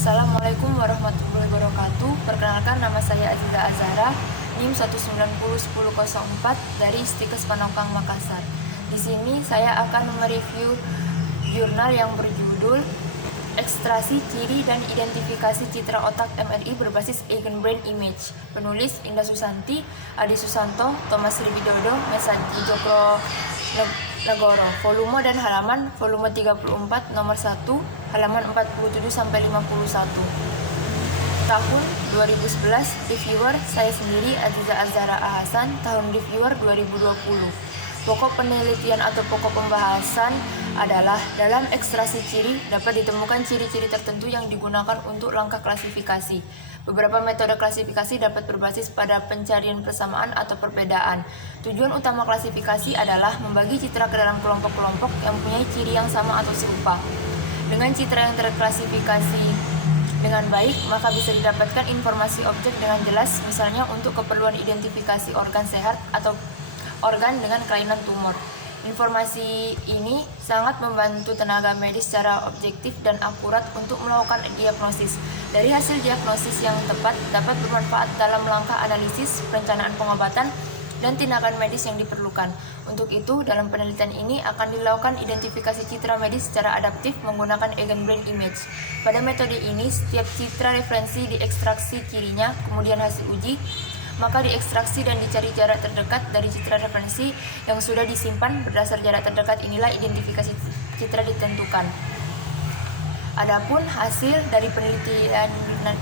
Assalamualaikum warahmatullahi wabarakatuh. Perkenalkan, nama saya Aziza Azhara, NIM 1901004 dari Istikes Panongkang Makassar. Di sini saya akan mereview jurnal yang berjudul Ekstraksi Ciri dan Identifikasi Citra Otak MRI berbasis Eigen Brain Image. Penulis Indah Susanti, Adi Susanto, Thomas Ribidodo, Mesaji Jokro Negoro. Volume dan halaman volume 34 nomor 1 halaman 47 sampai 51. Tahun 2011, reviewer saya sendiri Aziza Azhara Ahasan, tahun reviewer 2020. Pokok penelitian atau pokok pembahasan adalah dalam ekstraksi ciri dapat ditemukan ciri-ciri tertentu yang digunakan untuk langkah klasifikasi. Beberapa metode klasifikasi dapat berbasis pada pencarian persamaan atau perbedaan. Tujuan utama klasifikasi adalah membagi citra ke dalam kelompok-kelompok yang mempunyai ciri yang sama atau serupa. Dengan citra yang terklasifikasi dengan baik, maka bisa didapatkan informasi objek dengan jelas, misalnya untuk keperluan identifikasi organ sehat atau organ dengan kelainan tumor. Informasi ini sangat membantu tenaga medis secara objektif dan akurat untuk melakukan diagnosis. Dari hasil diagnosis yang tepat dapat bermanfaat dalam langkah analisis, perencanaan pengobatan, dan tindakan medis yang diperlukan. Untuk itu, dalam penelitian ini akan dilakukan identifikasi citra medis secara adaptif menggunakan Eigen Brain Image. Pada metode ini, setiap citra referensi diekstraksi cirinya, kemudian hasil uji, maka diekstraksi dan dicari jarak terdekat dari citra referensi yang sudah disimpan. Berdasar jarak terdekat inilah identifikasi citra ditentukan. Adapun hasil dari penelitian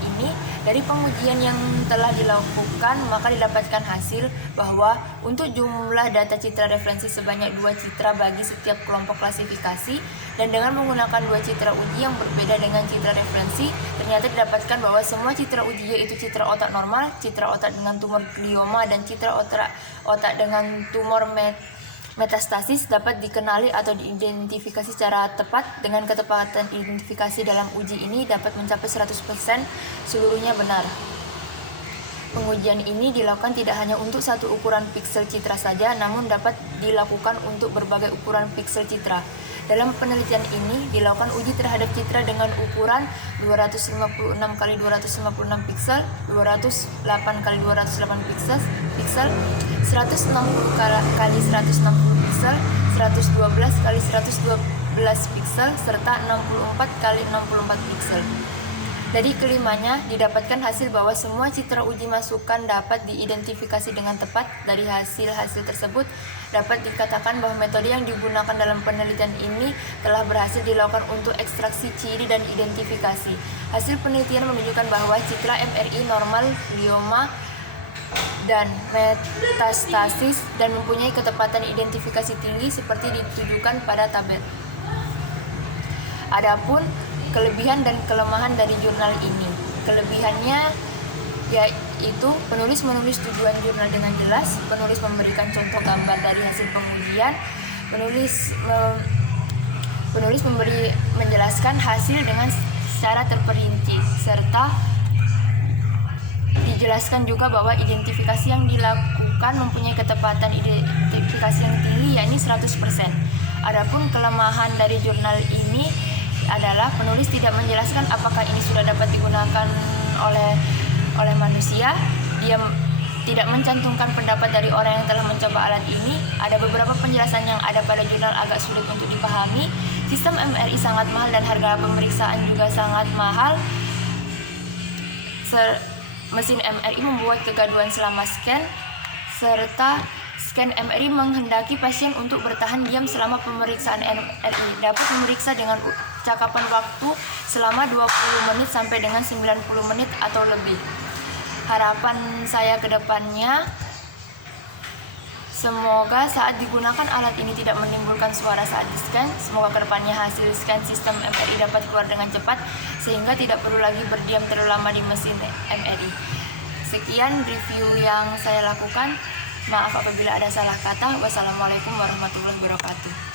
ini, dari pengujian yang telah dilakukan, maka didapatkan hasil bahwa untuk jumlah data citra referensi sebanyak 2 citra bagi setiap kelompok klasifikasi, dan dengan menggunakan 2 citra uji yang berbeda dengan citra referensi, ternyata didapatkan bahwa semua citra uji, yaitu citra otak normal, citra otak dengan tumor glioma, dan citra otak dengan tumor metastasis dapat dikenali atau diidentifikasi secara tepat. Dengan ketepatan identifikasi dalam uji ini dapat mencapai 100% seluruhnya benar. Pengujian ini dilakukan tidak hanya untuk satu ukuran piksel citra saja, namun dapat dilakukan untuk berbagai ukuran piksel citra. Dalam penelitian ini dilakukan uji terhadap citra dengan ukuran 256 x 256 piksel, 208 x 208 piksel, 160 x 160 piksel, 112 x 112 piksel, serta 64 x 64 piksel. Dari kelimanya didapatkan hasil bahwa semua citra uji masukan dapat diidentifikasi dengan tepat. Dari hasil-hasil tersebut dapat dikatakan bahwa metode yang digunakan dalam penelitian ini telah berhasil dilakukan untuk ekstraksi ciri dan identifikasi. Hasil penelitian menunjukkan bahwa citra MRI normal, glioma, dan metastasis dan mempunyai ketepatan identifikasi tinggi seperti ditujukan pada tabel. Adapun kelebihan dan kelemahan dari jurnal ini. Kelebihannya yaitu penulis menulis tujuan jurnal dengan jelas, penulis memberikan contoh gambar dari hasil pengujian, penulis menjelaskan hasil dengan secara terperinci, serta dijelaskan juga bahwa identifikasi yang dilakukan mempunyai ketepatan identifikasi yang tinggi, yakni 100%. Adapun kelemahan dari jurnal ini adalah penulis tidak menjelaskan apakah ini sudah dapat digunakan oleh manusia. Dia tidak mencantumkan pendapat dari orang yang telah mencoba alat ini. Ada beberapa penjelasan yang ada pada jurnal agak sulit untuk dipahami. Sistem MRI sangat mahal dan harga pemeriksaan juga sangat mahal. Mesin MRI membuat kegaduhan selama scan, serta scan MRI menghendaki pasien untuk bertahan diam selama pemeriksaan MRI. Dapat memeriksa dengan cakapan waktu selama 20 menit sampai dengan 90 menit atau lebih. Harapan saya ke depannya, semoga saat digunakan alat ini tidak menimbulkan suara saat di-scan. Semoga ke depannya hasil scan sistem MRI dapat keluar dengan cepat sehingga tidak perlu lagi berdiam terlalu lama di mesin MRI. Sekian review yang saya lakukan. Maaf apabila ada salah kata. Wassalamualaikum warahmatullahi wabarakatuh.